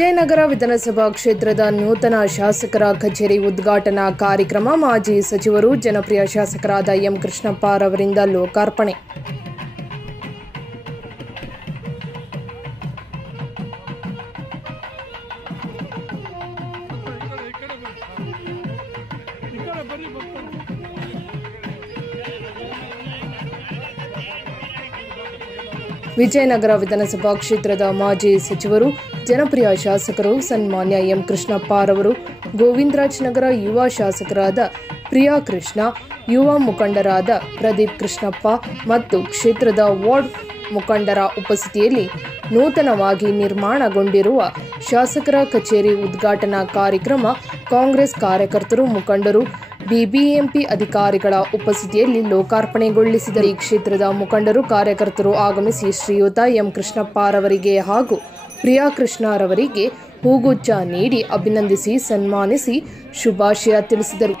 ವಿಜಯನಗರ ವಿಧಾನಸಭಾ ಕ್ಷೇತ್ರದ ನೂತನ ಶಾಸಕರ ಕಚೇರಿ ಉದ್ಘಾಟನಾ ಕಾರ್ಯಕ್ರಮ ಮಾಜಿ ಸಚಿವರು ಜನಪ್ರಿಯ ಶಾಸಕರಾದ ಎಂ ಕೃಷ್ಣಪ್ಪ ರವರಿಂದ ಲೋಕಾರ್ಪಣೆ. ವಿಜಯನಗರ ವಿಧಾನಸಭಾ ಕ್ಷೇತ್ರದ ಮಾಜಿ ಸಚಿವರು ಜನಪ್ರಿಯ ಶಾಸಕರು ಸನ್ಮಾನ್ಯ ಎಂ ಕೃಷ್ಣಪ್ಪ ರವರು, ಗೋವಿಂದರಾಜನಗರ ಯುವ ಶಾಸಕರಾದ ಪ್ರಿಯಾ ಕೃಷ್ಣ, ಯುವ ಮುಖಂಡರಾದ ಪ್ರದೀಪ್ ಕೃಷ್ಣಪ್ಪ ಮತ್ತು ಕ್ಷೇತ್ರದ ವಾರ್ಡ್ ಮುಖಂಡರ ಉಪಸ್ಥಿತಿಯಲ್ಲಿ ನೂತನವಾಗಿ ನಿರ್ಮಾಣಗೊಂಡಿರುವ ಶಾಸಕರ ಕಚೇರಿ ಉದ್ಘಾಟನಾ ಕಾರ್ಯಕ್ರಮ ಕಾಂಗ್ರೆಸ್ ಕಾರ್ಯಕರ್ತರು, ಮುಖಂಡರು, ಬಿಬಿಎಂಪಿ ಅಧಿಕಾರಿಗಳ ಉಪಸ್ಥಿತಿಯಲ್ಲಿ ಲೋಕಾರ್ಪಣೆಗೊಳಿಸಿದರು. ಈ ಕ್ಷೇತ್ರದ ಮುಖಂಡರು, ಕಾರ್ಯಕರ್ತರು ಆಗಮಿಸಿ ಶ್ರೀಯುತ ಎಂ ಕೃಷ್ಣಪ್ಪ ರವರಿಗೆ ಹಾಗೂ ಪ್ರಿಯಾ ಕೃಷ್ಣ ರವರಿಗೆ ಹೂಗುಚ್ಛ ನೀಡಿ ಅಭಿನಂದಿಸಿ ಸನ್ಮಾನಿಸಿ ಶುಭಾಶಯ ತಿಳಿಸಿದರು.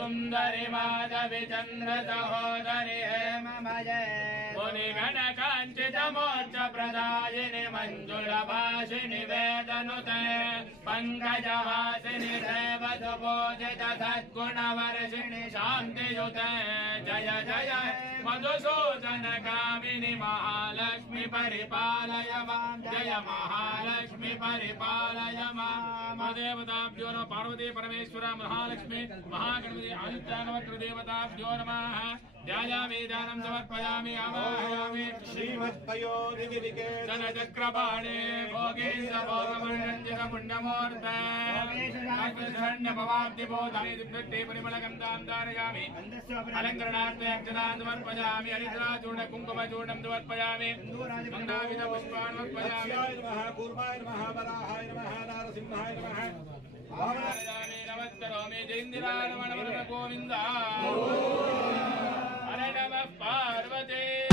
सुंदरी माधवी चंद्र सहोदरी हेममये मुनिगण कांचित मोक्ष प्रदायिनी मंजुल भाषिणी वेदनुते पंकजवासिनी देवसुपूजित सद्गुण वर्षिणी शांतियुते जय जय मधुसूदन कामिनी महालक्ष्मी परिपालय मां जय महालक्ष्मी परिपालय मां देवताभ्यो नमः पार्वती परमेश्वर महालक्ष्मी महागणपति आदित्यागवक्र देवताभ्यो नमः ध्यायामि दानं समर्पयामि आवाहयामि श्रीमत्पयोनिगिरिके जनचक्रपाणे भोगेन्द्र भोगमण्डित पुण्यमूर्ते अग्निशरण्य भवाब्धि बोधानि दिव्यते परिमलगन्धां धारयामि अलङ्करणार्थे अक्षतां समर्पयामि हरिद्राचूर्ण कुङ्कुमचूर्णं समर्पयामि नानाविध पुष्पाणि समर्पयामि नमः कूर्माय नमः वराहाय नमः नारसिंहाय नमः नमस्करोमि जयेन्द्राय नमः गोविन्द हरे नमः पार्वती